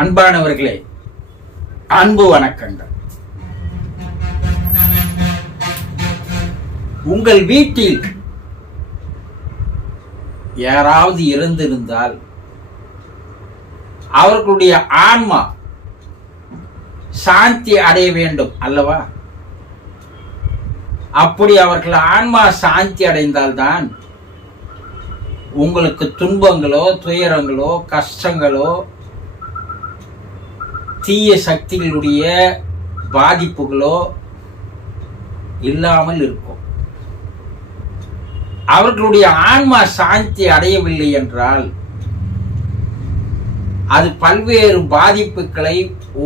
அன்பானவர்களே அன்பு வணக்கங்கள். உங்கள் வீட்டில் யாராவது இருந்திருந்தால் அவர்களுடைய ஆன்மா சாந்தி அடைய வேண்டும் அல்லவா? அப்படி அவர்கள் ஆன்மா சாந்தி அடைந்தால்தான் உங்களுக்கு துன்பங்களோ துயரங்களோ கஷ்டங்களோ தீய சக்திகளுடைய பாதிப்புகளோ இல்லாமல் இருக்கும். அவர்களுடைய ஆன்மா சாந்தி அடையவில்லை என்றால் அது பல்வேறு பாதிப்புகளை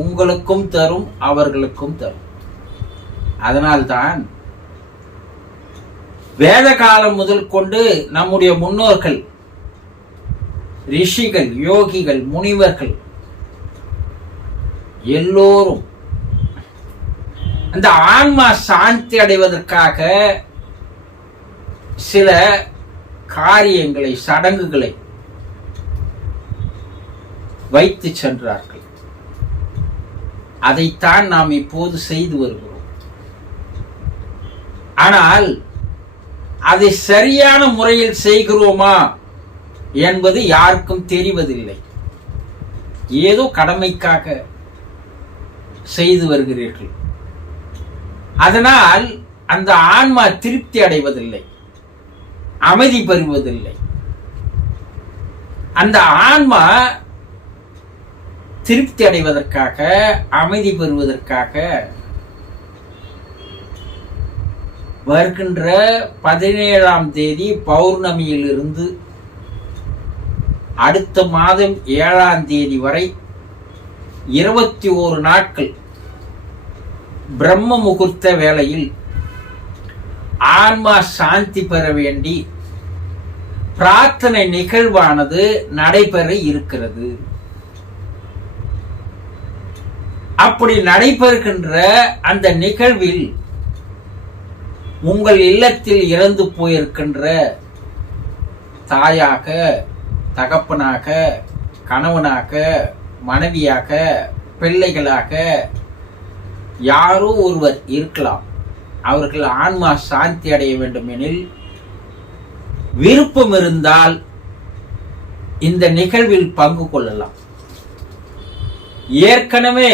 உங்களுக்கும் தரும் அவர்களுக்கும் தரும். அதனால்தான் வேத காலம் முதல் கொண்டு நம்முடைய முன்னோர்கள் ரிஷிகள் யோகிகள் முனிவர்கள் எல்லோரும் அந்த ஆன்மா சாந்தி அடைவதற்காக சில காரியங்களை சடங்குகளை வைத்து சென்றார்கள். அதைத்தான் நாம் இப்போது செய்து வருகிறோம். ஆனால் அதை சரியான முறையில் செய்கிறோமா என்பது யாருக்கும் தெரிவதில்லை. ஏதோ கடமைக்காக செய்து வருகிறீர்கள். அதனால் அந்த ஆன்மா திருப்தி அடைவதில்லை. அமைதி பெறுவதில்லை. அந்த ஆன்மா திருப்தி அடைவதற்காக அமைதி பெறுவதற்காக வருகின்ற பதினேழாம் தேதி பௌர்ணமியிலிருந்து அடுத்த மாதம் ஏழாம் தேதி வரை இருபத்தி ஓரு நாட்கள் பிரம்ம முகூர்த்த வேளையில் ஆன்மா சாந்தி பெற வேண்டி பிரார்த்தனை நிகழ்வானது நடைபெற இருக்கிறது. அப்படி நடைபெறுகின்ற அந்த நிகழ்வில் உங்கள் இல்லத்தில் இறந்து போயிருக்கின்ற தாயாக தகப்பனாக கணவனாக மனைவியாக பிள்ளைகளாக யாரோ ஒருவர் இருக்கலாம். அவர்கள் ஆன்மா சாந்தி அடைய வேண்டும் எனில் விருப்பம் இருந்தால் இந்த நிகழ்வில் பங்கு கொள்ளலாம். ஏற்கனவே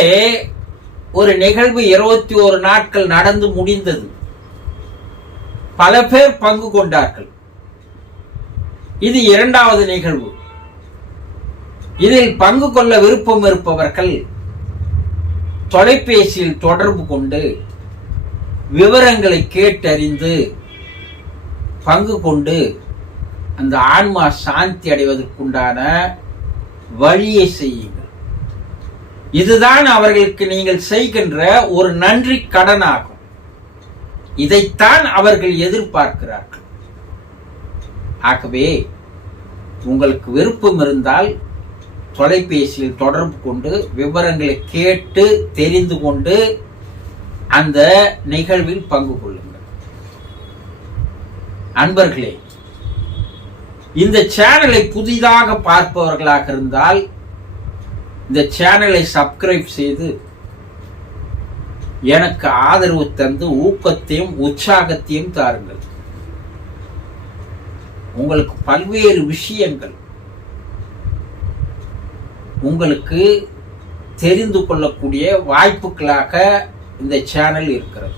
ஒரு நிகழ்வு இருபத்தி ஒரு நாட்கள் நடந்து முடிந்தது. பல பேர் பங்கு கொண்டார்கள். இது இரண்டாவது நிகழ்வு. இதில் பங்கு கொள்ள விருப்பம் இருப்பவர்கள் தொலைபேசியில் தொடர்பு கொண்டு விவரங்களை கேட்டறிந்து பங்கு கொண்டு அந்த ஆன்மா சாந்தி அடைவதற்குண்டான வழியை செய்யுங்கள். இதுதான் அவர்களுக்கு நீங்கள் செய்கின்ற ஒரு நன்றி கடனாகும். இதைத்தான் அவர்கள் எதிர்பார்க்கிறார்கள். ஆகவே உங்களுக்கு விருப்பம் இருந்தால் தொலைபேசியில் தொடர்பு கொண்டு விவரங்களை கேட்டு தெரிந்து கொண்டு அந்த நிகழ்வில் பங்கு கொள்ளுங்கள். அன்பர்களே இந்த சேனலை புதிதாக பார்ப்பவர்களாக இருந்தால் இந்த சேனலை சப்ஸ்கிரைப் செய்து எனக்கு ஆதரவு தந்து ஊக்கத்தையும் உற்சாகத்தையும் தாருங்கள். உங்களுக்கு பல்வேறு விஷயங்கள் உங்களுக்கு தெரிந்து கொள்ளக்கூடிய வாய்ப்புகளாக இந்த சேனல் இருக்கிறது.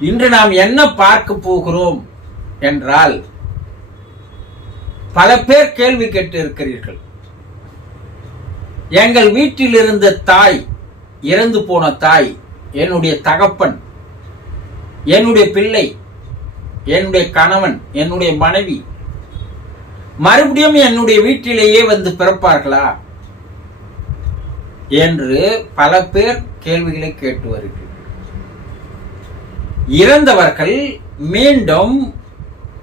இன்று நாம் என்ன பார்க்க போகிறோம் என்றால் பல பேர் கேள்வி கேட்டு இருக்கிறீர்கள் எங்கள் வீட்டில் இருந்த தாய் இறந்து போன தாய் என்னுடைய தகப்பன் என்னுடைய பிள்ளை என்னுடைய கணவன் என்னுடைய மனைவி மறுபடியும் என்னுடைய வீட்டிலேயே வந்து பிறப்பார்களா? என்று பல பேர் கேள்விகளை கேட்டு வருகிறார்கள் இறந்தவர்கள் மீண்டும்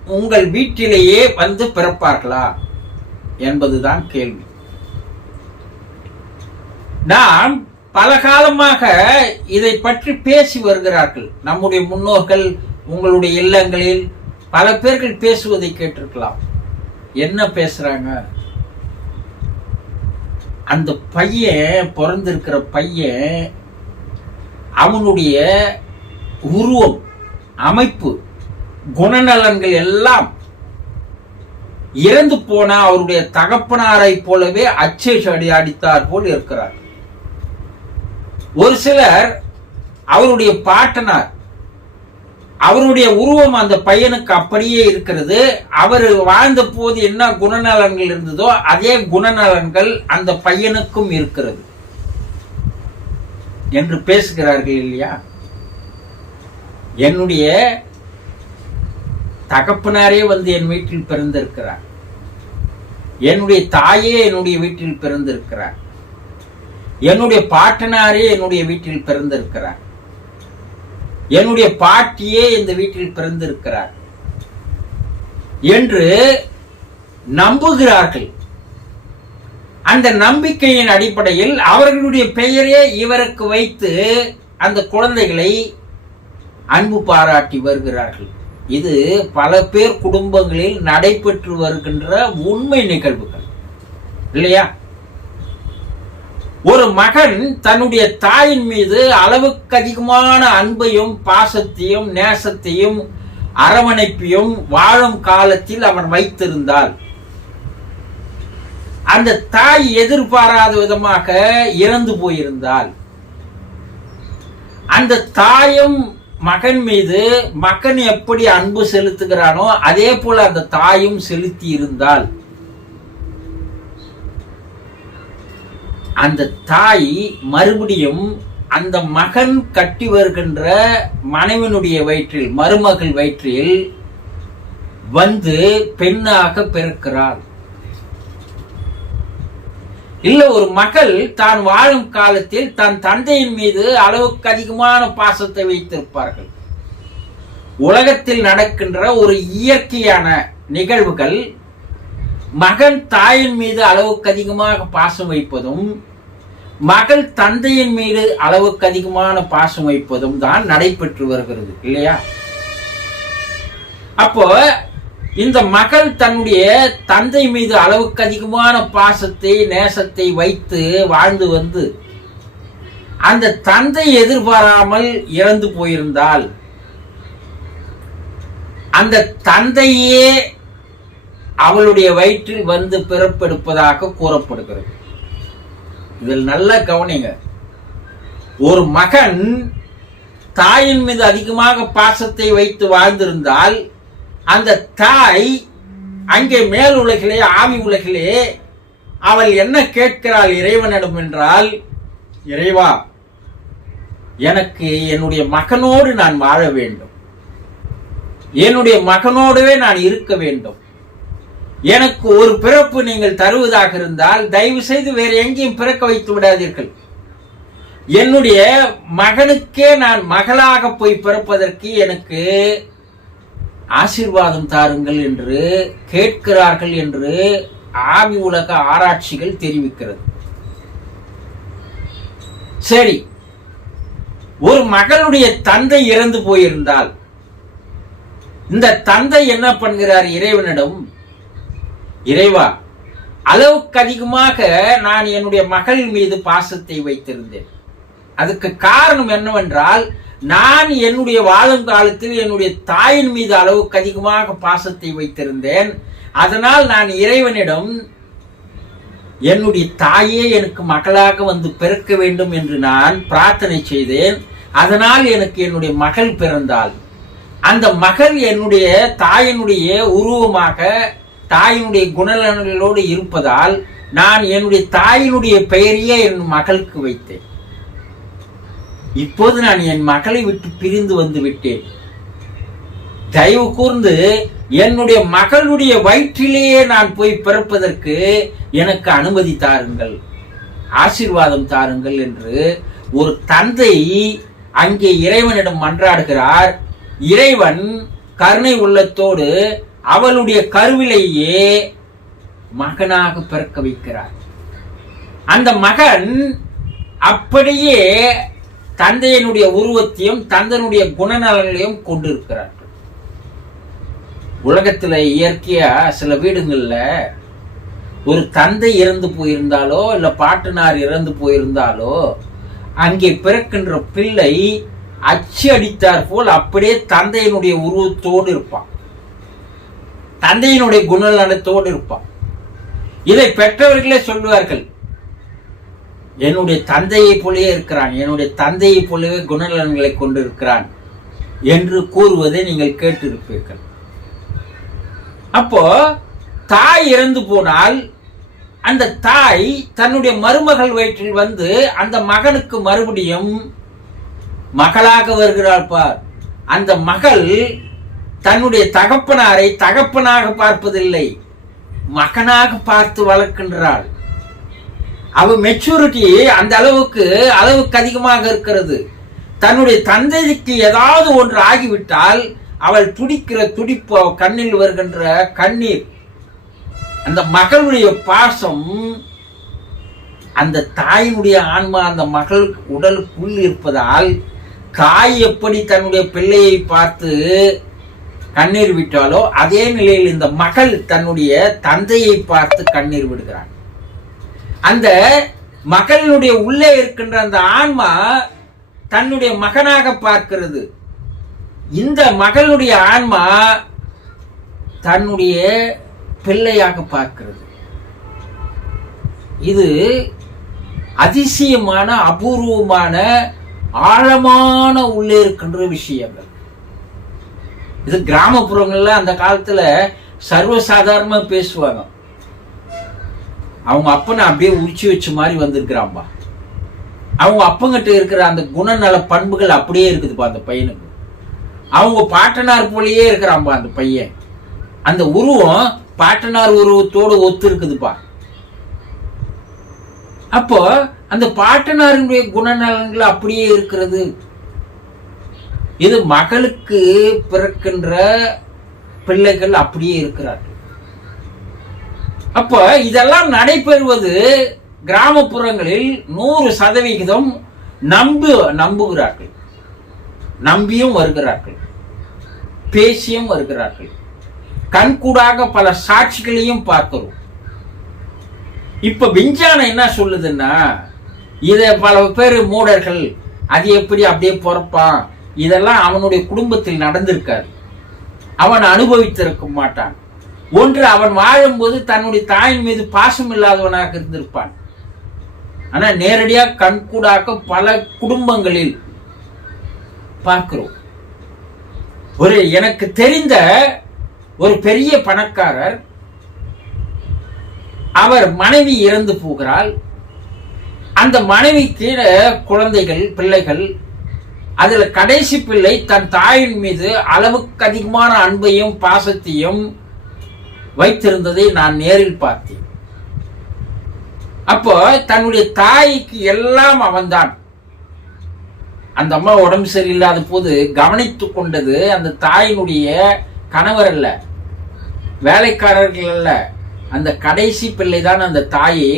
உங்கள் வீட்டிலேயே வந்து பிறப்பார்களா? என்பதுதான் கேள்வி. நாம் பல காலமாக இதை பற்றி பேசி வருகிறார்கள். நம்முடைய முன்னோர்கள் உங்களுடைய இல்லங்களில் பல பேர்கள் பேசுவதை கேட்டிருக்கலாம். என்ன பேசுறாங்க? அந்த பையன் பிறந்திருக்கிற பையன் அவனுடைய உருவம் அமைப்பு குணநலன்கள் எல்லாம் இறந்து போன அவருடைய தகப்பனாரை போலவே அச்சேஷ் அடி அடித்தார் போல் இருக்கிறார். ஒரு சிலர் அவருடைய பாட்டனார் அவருடைய உருவம் அந்த பையனுக்கு அப்படியே இருக்கிறது. அவர் வாழ்ந்த போது என்ன குணநலன்கள் இருந்ததோ அதே குணநலன்கள் அந்த பையனுக்கும் இருக்கிறது. என்று பேசுகிறார்கள் இல்லையா? என்னுடைய தகப்பனாரே வந்து என் வீட்டில் பிறந்திருக்கிறார். என்னுடைய தாயே என்னுடைய வீட்டில் பிறந்திருக்கிறார். என்னுடைய பாட்டனாரே என்னுடைய வீட்டில் பிறந்திருக்கிறார். என்னுடைய பாட்டியே இந்த வீட்டில் பிறந்திருக்கிறார் என்று நம்புகிறார்கள். அந்த நம்பிக்கையின் அடிப்படையில் அவர்களுடைய பெயரே இவருக்கு வைத்து அந்த குழந்தைகளை அன்பு பாராட்டி வருகிறார்கள். இது பல பேர் குடும்பங்களில் நடைபெற்று வருகின்ற உண்மை நிகழ்வுகள். இல்லையா? ஒரு மகன் தன்னுடைய தாயின் மீது அளவுக்கு அதிகமான அன்பையும் பாசத்தையும் நேசத்தையும் அரவணைப்பையும் வாழும் காலத்தில் அவன் வைத்திருந்தால் அந்த தாய் எதிர்பாராத விதமாக இறந்து போயிருந்தால் அந்த தாயும் மகன் மீது மகன் எப்படி அன்பு செலுத்துகிறானோ அதே போல அந்த தாயும் செலுத்தி இருந்தால் அந்த தாய் மறுபடியும் அந்த மகன் கட்டி வருகின்ற மனைவனுடைய வயிற்றில் மருமகள் வயிற்றில் வந்து பெண்ணாக பிறக்கிறாள். இல்ல ஒரு மகள் தான் வாழும் காலத்தில் தன் தந்தையின் மீது அளவுக்கு அதிகமான பாசத்தை வைத்திருப்பார்கள். உலகத்தில் நடக்கின்ற ஒரு இயற்கையான நிகழ்வுகள் மகன் தாயின் மீது அளவுக்கு அதிகமாக பாசம் வைப்பதும் மகள் தந்தையின் மீது அளவுக்கு அதிகமான பாசம் வைப்பதும் தான் நடைபெற்று வருகிறது இல்லையா? அப்போ இந்த மகள் தன்னுடைய தந்தை மீது அளவுக்கு அதிகமான பாசத்தை நேசத்தை வைத்து வாழ்ந்து வந்து அந்த தந்தை எதிர்பாராமல் இறந்து போயிருந்தால் அந்த தந்தையே அவளுடைய வயிற்றில் வந்து பிறப்பெடுப்பதாக கூறப்படுகிறது. இதில் நல்ல கவனிங்க. ஒரு மகன் தாயின் மீது அதிகமாக பாசத்தை வைத்து வாழ்ந்திருந்தால் அந்த தாய் அங்கே மேல் உலகிலே ஆவி உலகிலே அவள் என்ன கேட்கிறாள் இறைவனிடம் என்றால் இறைவா எனக்கு என்னுடைய மகனோடு நான் வாழ வேண்டும். என்னுடைய மகனோடவே நான் இருக்க வேண்டும். எனக்கு ஒரு பிறப்பு நீங்கள் தருவதாக இருந்தால் தயவு செய்து வேறு எங்கேயும் பிறக்க வைத்து விடாதீர்கள். என்னுடைய மகனுக்கே நான் மகளாக போய் பிறப்பதற்கு எனக்கு ஆசீர்வாதம் தாருங்கள் என்று கேட்கிறார்கள் என்று ஆவி உலக ஆராய்ச்சிகள் தெரிவிக்கிறது. சரி ஒரு மகளுடைய தந்தை இறந்து போயிருந்தால் இந்த தந்தை என்ன பண்ணுகிறார் இறைவனிடம்? இறைவா அளவுக்கு அதிகமாக நான் என்னுடைய மகள் மீது பாசத்தை வைத்திருந்தேன். அதுக்கு காரணம் என்னவென்றால் நான் என்னுடைய வாழும் காலத்தில் என்னுடைய தாயின் மீது அளவுக்கு அதிகமாக பாசத்தை வைத்திருந்தேன். அதனால் நான் இறைவனிடம் என்னுடைய தாயே எனக்கு மகளாக வந்து பிறக்க வேண்டும் என்று நான் பிரார்த்தனை செய்தேன். அதனால் எனக்கு என்னுடைய மகள் பிறந்தாள். அந்த மகள் என்னுடைய தாயினுடைய உருவமாக தாயினுடைய குணநலன்களோடு இருப்பதால் நான் என்னுடைய தாயினுடைய பெயரையே என் மகளுக்கு வைத்தேன். இப்போது நான் என் மகளை விட்டு பிரிந்து வந்து விட்டேன். தயவு கூர்ந்து என்னுடைய மகளுடைய வயிற்றிலேயே நான் போய் பிறப்பதற்கு எனக்கு அனுமதி தாருங்கள் ஆசீர்வாதம் தாருங்கள் என்று ஒரு தந்தை அங்கே இறைவனிடம் மன்றாடுகிறார். இறைவன் கருணை உள்ளத்தோடு அவளுடைய கருவிலேயே மகனாக பிறக்க வைக்கிறார். அந்த மகன் அப்படியே தந்தையினுடைய உருவத்தையும் தந்தையினுடைய குணநலங்களையும் கொண்டிருக்கிறார்கள் உலகத்துல இயற்கையா சில வீடுங்கள்ல ஒரு தந்தை இறந்து போயிருந்தாலோ இல்ல பாட்டனார் இறந்து போயிருந்தாலோ அங்கே பிறக்கின்ற பிள்ளை அச்சு அடித்தார் போல் அப்படியே தந்தையனுடைய உருவத்தோடு இருப்பான். தந்தையினுடைய குணநலத்தோடு இருப்பான். இதை பெற்றவர்களே சொல்லுவார்கள் என்னுடைய தந்தையை போலவே இருக்கிறான் என்னுடைய தந்தையை போலவே குணநலன்களை கொண்டு இருக்கிறான் என்று கூறுவதை நீங்கள் கேட்டிருப்பீர்கள். அப்போ தாய் இறந்து போனால் அந்த தாய் தன்னுடைய மருமகள் வயிற்றில் வந்து அந்த மகனுக்கு மறுபடியும் மகளாக வருகிறாள் பார். அந்த மகள் தன்னுடைய தகப்பனாரை தகப்பனாக பார்ப்பதில்லை மகனாக பார்த்து வளர்க்கின்றாள். அவ மெச்சூரிட்டி அந்த அளவுக்கு அளவுக்கு அதிகமாக இருக்கிறது. தன்னுடைய தந்தைக்கு ஏதாவது ஒன்று ஆகிவிட்டால் அவள் துடிக்கிற துடிப்பு அவ கண்ணில் வருகின்ற கண்ணீர் அந்த மகளுடைய பாசம் அந்த தாயினுடைய ஆன்மா அந்த மகள் உடலுக்குள் இருப்பதால் தாய் எப்படி தன்னுடைய பிள்ளையை பார்த்து கண்ணீர் விட்டாலோ அதே நிலையில் இந்த மகள் தன்னுடைய தந்தையை பார்த்து கண்ணீர் விடுகிறான் அந்த மகளினுடைய உள்ளே இருக்கின்ற அந்த ஆன்மா தன்னுடைய மகனாக பார்க்கிறது. இந்த மகளுடைய ஆன்மா தன்னுடைய பிள்ளையாக பார்க்கிறது. இது அதிசயமான அபூர்வமான ஆழமான உள்ளே இருக்கின்ற விஷயங்கள். இது கிராமப்புறங்கள்ல அந்த காலத்துல சர்வசாதாரணமா பேசுவாங்க. அவங்க அப்பனை அப்படியே உரிச்சு வச்ச மாதிரி வந்திருக்கிறான்பா. அவங்க அப்பங்கிட்ட இருக்கிற அந்த குணநல பண்புகள் அப்படியே இருக்குதுப்பா அந்த பையனுக்கு. அவங்க பாட்டனார் போலயே இருக்கிறான்பா அந்த பையன். அந்த உருவம் பாட்டனார் உருவத்தோடு ஒத்து இருக்குதுப்பா அப்போ அந்த பாட்டனாருடைய குணநலன்கள் அப்படியே இருக்கிறது. இது மகளுக்கு பிறக்கின்ற பிள்ளைகள் அப்படியே இருக்கிறார்கள். அப்போ இதெல்லாம் நடைபெறுவது கிராமப்புறங்களில் நூறு சதவிகிதம் நம்பு நம்புகிறார்கள். நம்பியும் வருகிறார்கள். பேசியும் வருகிறார்கள். கண்கூடாக பல சாட்சிகளையும் பார்க்கிறோம். இப்ப விஞ்ஞானம் என்ன சொல்லுதுன்னா இத பல பேர் மூடர்கள் அது எப்படி அப்படியே பிறப்பான் இதெல்லாம் அவனுடைய குடும்பத்தில் நடந்திருக்காது. அவன் அனுபவித்திருக்க மாட்டான். ஒன்று அவன் வாழும்போது தன்னுடைய தாயின் மீது பாசம் இல்லாதவனாக இருந்திருப்பான். ஆனா நேரடியாக கண்கூடாக பல குடும்பங்களில் பார்க்கிறோம். ஒரு எனக்கு தெரிந்த ஒரு பெரிய பணக்காரர் அவர் மனைவி இறந்து போகிறாள். அந்த மனைவி கீழே குழந்தைகள் பிள்ளைகள் அதுல கடைசி பிள்ளை தன் தாயின் மீது அளவுக்கு அதிகமான அன்பையும் பாசத்தையும் வைத்திருந்ததை நான் நேரில் பார்த்தேன். அப்போ தன்னுடைய தாய்க்கு எல்லாம் அவன்தான். அந்த அம்மா உடம்பு சரியில்லாத போது கவனித்து கொண்டது அந்த தாயினுடைய கணவர் அல்ல வேலைக்காரர்கள் அல்ல. அந்த கடைசி பிள்ளை தான் அந்த தாயை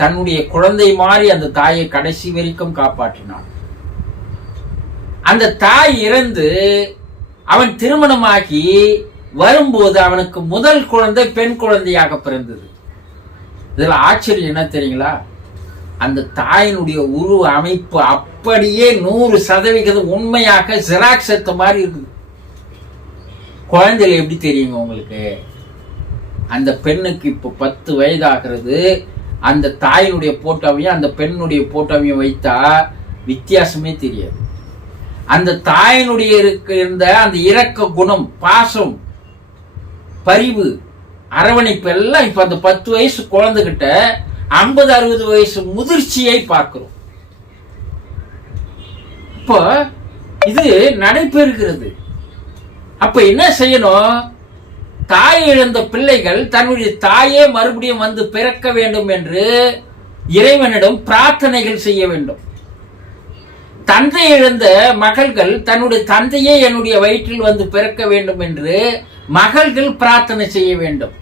தன்னுடைய குழந்தை மாதிரி அந்த தாயை கடைசி வரைக்கும் காப்பாற்றினான். அந்த தாய் இறந்து அவன் திருமணமாகி வரும்போது அவனுக்கு முதல் குழந்தை பெண் குழந்தையாக பிறந்தது. இதுல ஆச்சரியம் என்ன தெரியுங்களா? அந்த தாயினுடைய உருவ அமைப்பு அப்படியே நூறு சதவிகிதம் உண்மையாக ஜெராக்ஸ் எடுத்த மாதிரி இருக்குது. குழந்தைகள் எப்படி தெரியுங்க உங்களுக்கு? அந்த பெண்ணுக்கு இப்போ பத்து வயதாகிறது. அந்த தாயினுடைய போட்டோவையும் அந்த பெண்ணுடைய போட்டோவையும் வைத்தா வித்தியாசமே தெரியாது. அந்த தாயினுடைய இருந்த அந்த இரக்க குணம் பாசம் பரிவு அரவணைப்பு எல்லாம் இப்ப அந்த பத்து வயசு குழந்தைகிட்ட ஐம்பது அறுபது வயசு முதிர்ச்சியை பார்க்கிறோம். இப்போ இது நடைபெறுகிறது. அப்ப என்ன செய்யணும்? தாய் இழந்த பிள்ளைகள் தன்னுடைய தாயே மறுபடியும் வந்து பிறக்க வேண்டும் என்று இறைவனிடம் பிரார்த்தனைகள் செய்ய வேண்டும். தந்தை இழந்த மகள்கள் தன்னுடைய தந்தையே என்னுடைய வயிற்றில் வந்து பிறக்க வேண்டும் என்று மகள்கள் பிரார்த்தனை செய்ய வேண்டும்.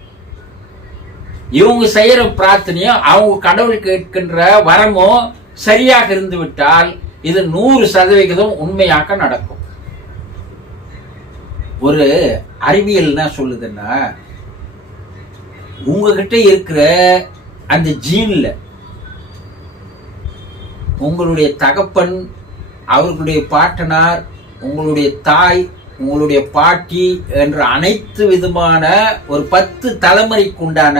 இவங்க செய்யற பிரார்த்தனையும் அவங்க கடவுள் கேட்கின்ற வரமும் சரியாக இருந்து விட்டால் இது நூறு சதவிகிதம் உண்மையாக நடக்கும். ஒரு அறிவியல் என்ன சொல்லுதுன்னா உங்ககிட்ட இருக்கிற அந்த ஜீன்ல உங்களுடைய தகப்பன் அவர்களுடைய பாட்டனார் உங்களுடைய தாய் உங்களுடைய பாட்டி என்ற அனைத்து விதமான ஒரு பத்து தலைமுறைக்கு உண்டான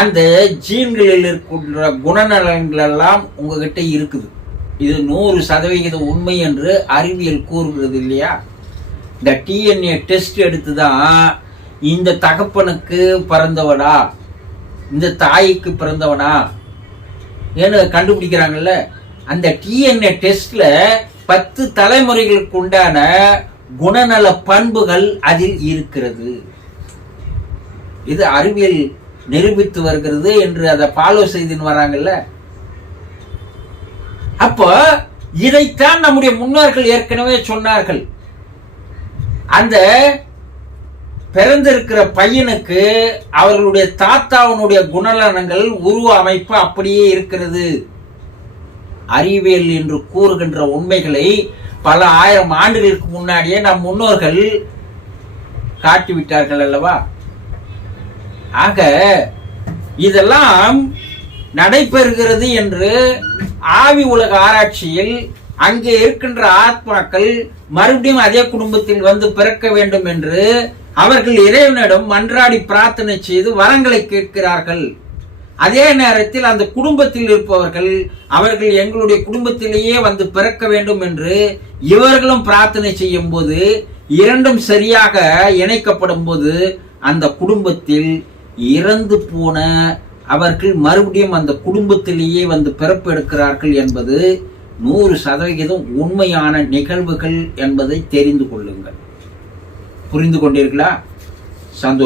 அந்த ஜீன்களில் இருக்கின்ற குணநலன்கள் எல்லாம் உங்ககிட்ட இருக்குது. இது நூறு சதவிகிதம் உண்மை என்று அறிவியல் கூறுகிறது இல்லையா? இந்த டிஎன்ஏ டெஸ்ட் எடுத்து தான் இந்த தகப்பனுக்கு பிறந்தவனா இந்த தாய்க்கு பிறந்தவனா ஏன்னு கண்டுபிடிக்கிறாங்கல்ல? அந்த டிஎன்ஏ டெஸ்ட்ல பத்து தலைமுறைகளுக்கு உண்டான குணநல பண்புகள் அதில் இருக்கிறது. இது அறிவியல் நிரூபித்து வருகிறது என்று அதை ஃபாலோ செய்துன்னு வராங்கல்ல. அப்போ இதைத்தான் நம்முடைய முன்னோர்கள் ஏற்கனவே சொன்னார்கள். அந்த பிறந்திருக்கிற பையனுக்கு அவர்களுடைய தாத்தாவனுடைய குணநலனங்கள் உருவ அமைப்பு அப்படியே இருக்கிறது. அறிவியல் என்று கூறுகின்ற உண்மைகளை பல ஆயிரம் ஆண்டுகளுக்கு முன்னாடியே நம் முன்னோர்கள் காட்டிவிட்டார்கள் அல்லவா? ஆக இதெல்லாம் நடைபெறுகிறது என்று ஆவி உலக ஆராய்ச்சியில் அங்கே இருக்கின்ற ஆத்மாக்கள் மறுபடியும் அதே குடும்பத்தில் வந்து பிறக்க வேண்டும் என்று அவர்கள் இறைவனிடம் மன்றாடி பிரார்த்தனை செய்து வரங்களை கேட்கிறார்கள். அதே நேரத்தில் அந்த குடும்பத்தில் இருப்பவர்கள் அவர்கள் எங்களுடைய குடும்பத்திலேயே வந்து பிறக்க வேண்டும் என்று இவர்களும் பிரார்த்தனை செய்யும் போது இரண்டும் சரியாக இணைக்கப்படும் போது அந்த குடும்பத்தில் இறந்து போன அவர்கள் மறுபடியும் அந்த குடும்பத்திலேயே வந்து பிறப்பெடுக்கிறார்கள் என்பது நூறு சதவிகிதம் உண்மையான நிகழ்வுகள் என்பதை தெரிந்து கொள்ளுங்கள். புரிந்து கொண்டீர்களா? சந்தோஷம்.